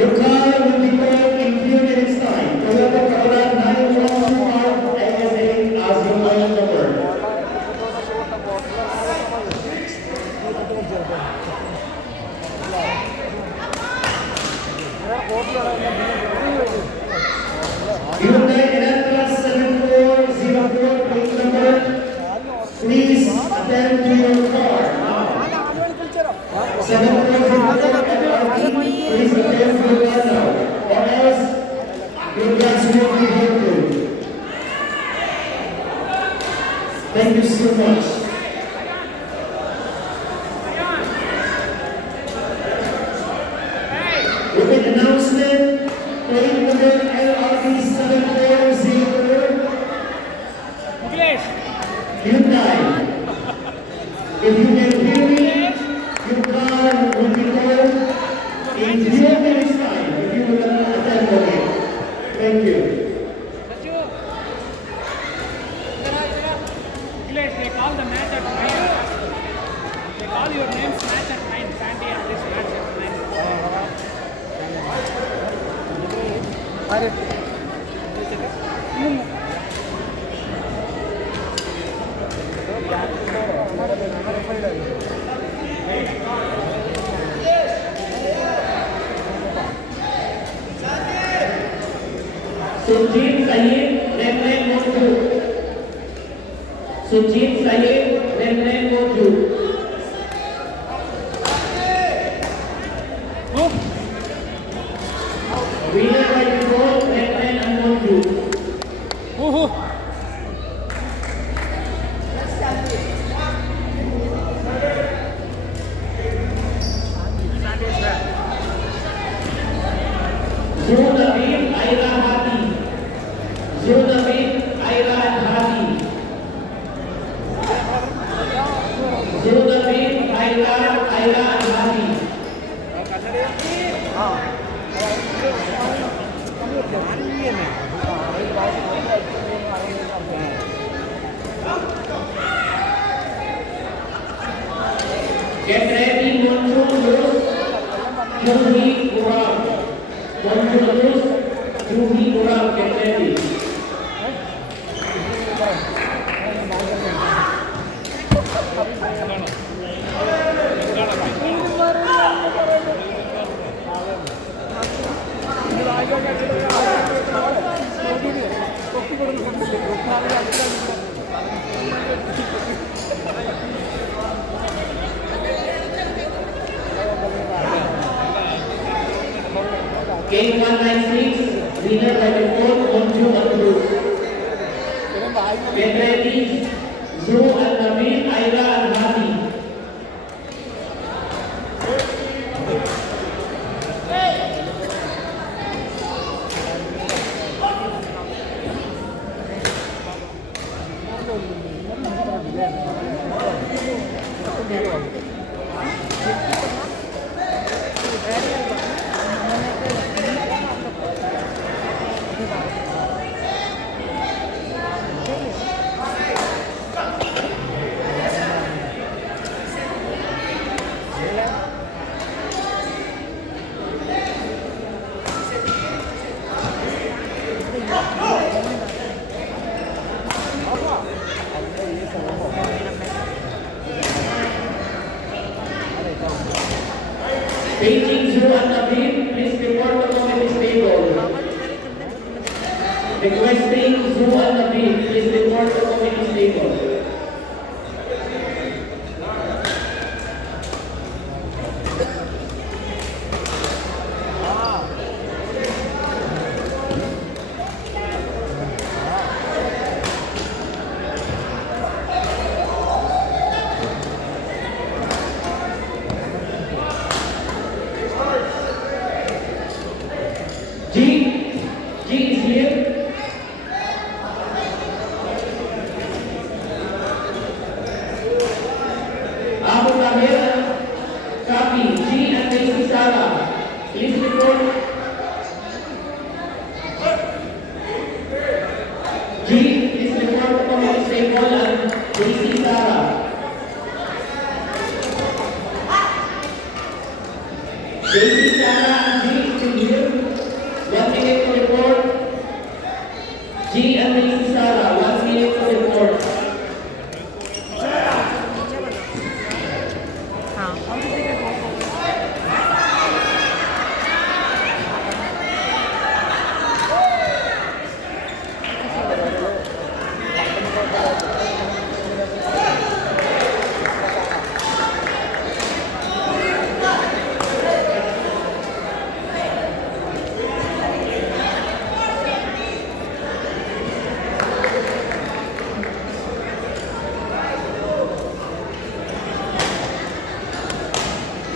Your car will be called in few minutes time. Toyota Corolla 9125 ASA as your model number. Hyundai Elantra 7404 plate number. Please attend to your car now. 7404 please attend to your car now. Or else your gas will be broken. Thank you so much. With an announcement, plate number LRB 7404 Hyundai. If you can hear me, your car will be called in few minutes time if you will attend to it. Thank you. They call the match at 9. They call your names match at 9. Sandy and this match at 9. Sujit Sayeed, Remlen Moju. Sujit Sayeed, Remlen Moju. Winner by default, Remlen and Moju. Zunabin, Aira Hati. Zunabin, Aira and Hati. Zunabin, Aira and Hati. Get ready, Monsoon Rose, Juhi Uram. Monsoon Rose, Juhi Uram, get ready. K196, winner by default, Monsoon Rose. Get ready, Zu and Naveen, Aira and Hati. Beijing Zoo and Naveen, please report to committee table. Requesting Zoo and Naveen, please report to committee table. G is here. Abu Tahir, copy. G and Daisy Sara, please report. G, please report to committee table and Daisy Sara. Daisy Sara and G, here. 1 minute to report. G and Lisa Sara, 1 minute to report.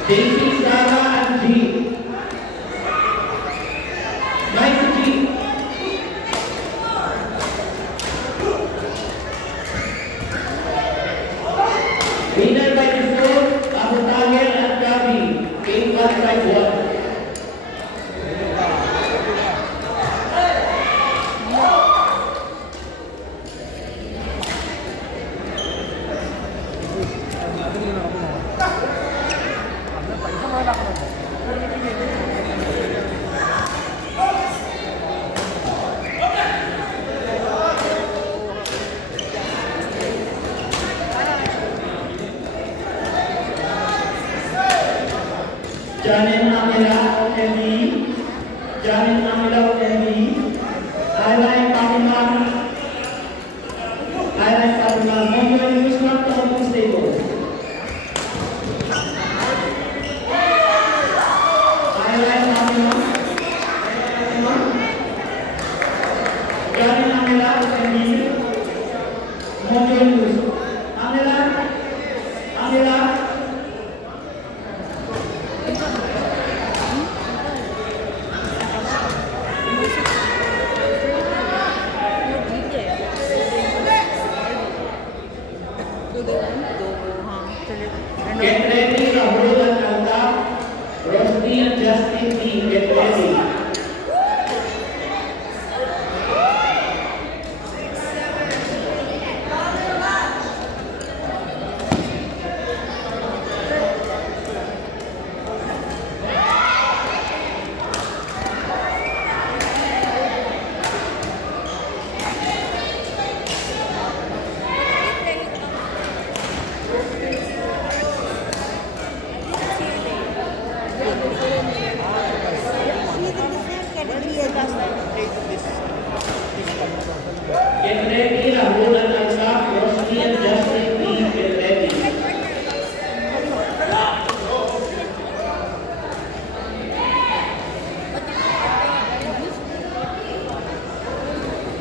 Daisy, Sarah, and G. Nice G. Winner by default, Abu Tahir and Gabi. Game 1 by 1. Janin Amira OMD, Janin Amira OMD, Highline Paliman, Highline Paliman, Monyo use not to open stable. Highline Paliman, Janin Amira OMD, Monyo use. Amira, Amira. Get ready, Rahul and Altaf, Rosny and Justin D. Get ready. Get ready, Rahul and Altaf, Rosny and Justin D. Get ready.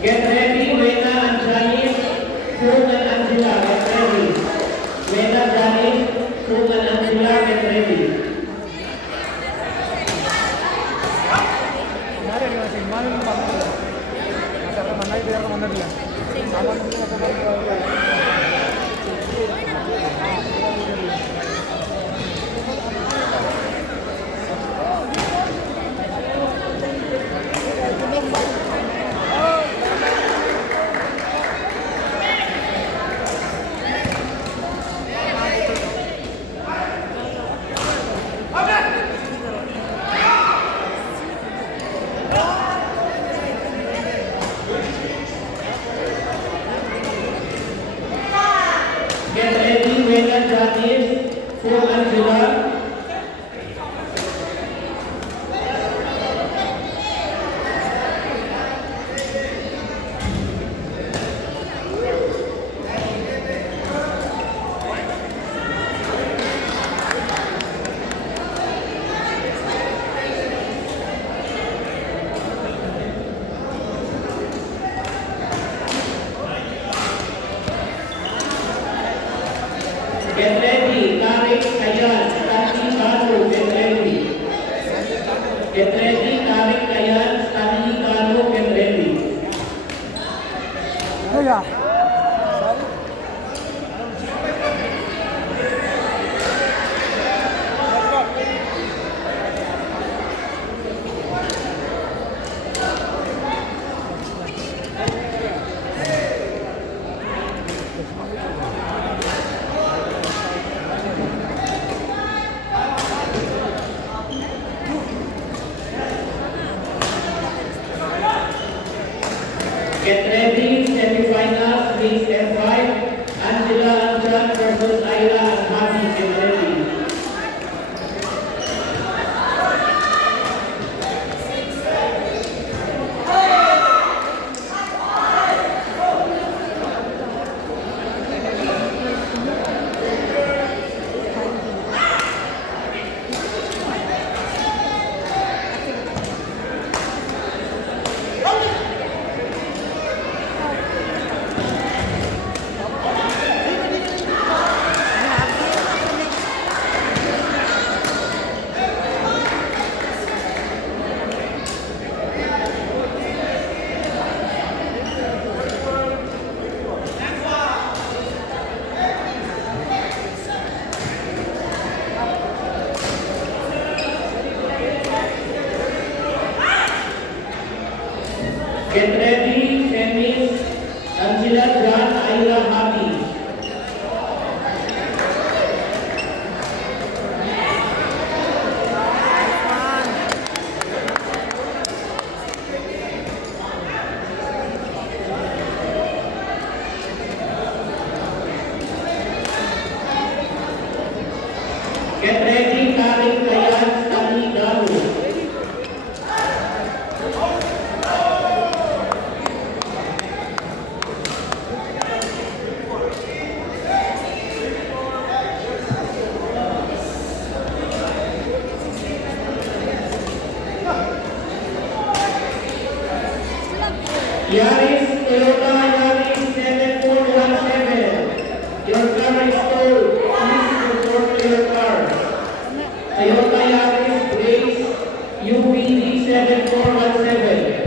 Get ready, Wena and Janice, Sung and Angela, get ready. Wena, Janice, Sung and Angela, get ready. Get ready, Wena, Janice, Sung and Angela. Get ready, Tarik, Kayan, Stanley, Kano, get ready. Get ready, Tarik, Kayan, Stanley, Kano, get ready. Get ready, semifinals, race F5. Angela Anjan versus Ayla Alhami. Get ready. Get ready, semis, Angela Jan, Ayla Hami. Get ready, Karin Kayan, Stanley Dalu. Yaris, Toyota Yaris 7417. Your car is sold. Please report to your car. Toyota Yaris Grace UVD 7417.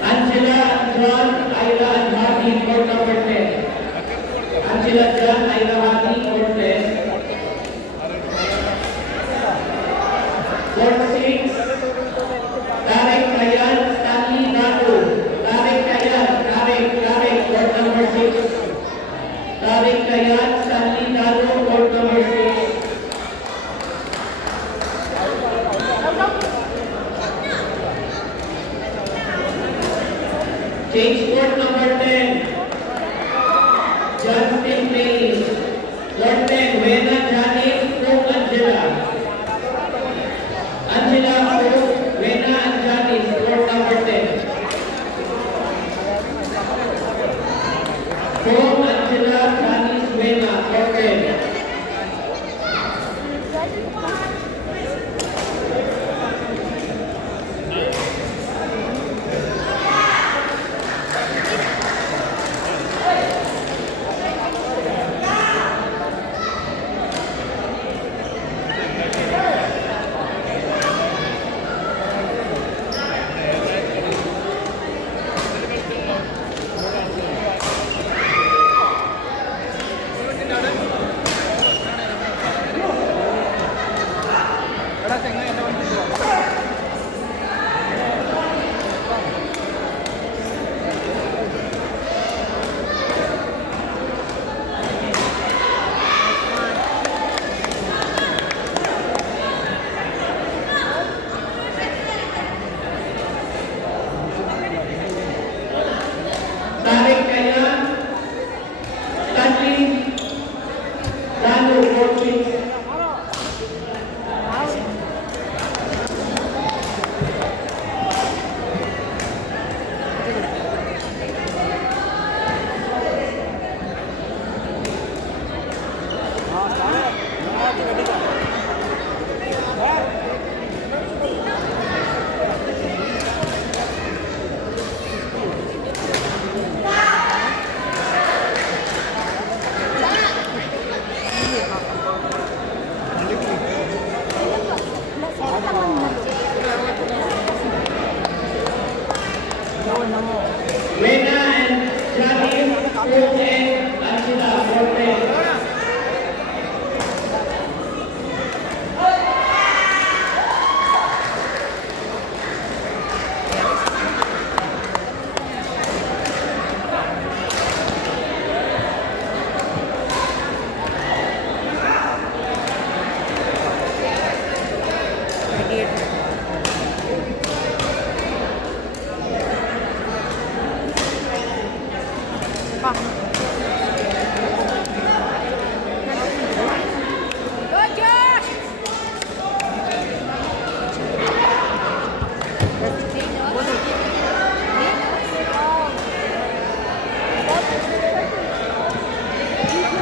Angela Jan, Ayla Alhami, court number 10. Angela Jan, Ayla Alhami, court 10. Court 6. Tarek Kayan, Stanley Dalu. Tarek Kayan, Tarek, court number 6. Tarek Kayan, Stanley Dalu, court number 6. Change court number 10. Justin Mays. Court 10. Wena Janice Cook Angela. Angela Cook, Wena and Janice. Court number 10. Cook Angela, Janice, Wena. Court 10. Rena and Johnny, 2 and Angela, 4. Bang.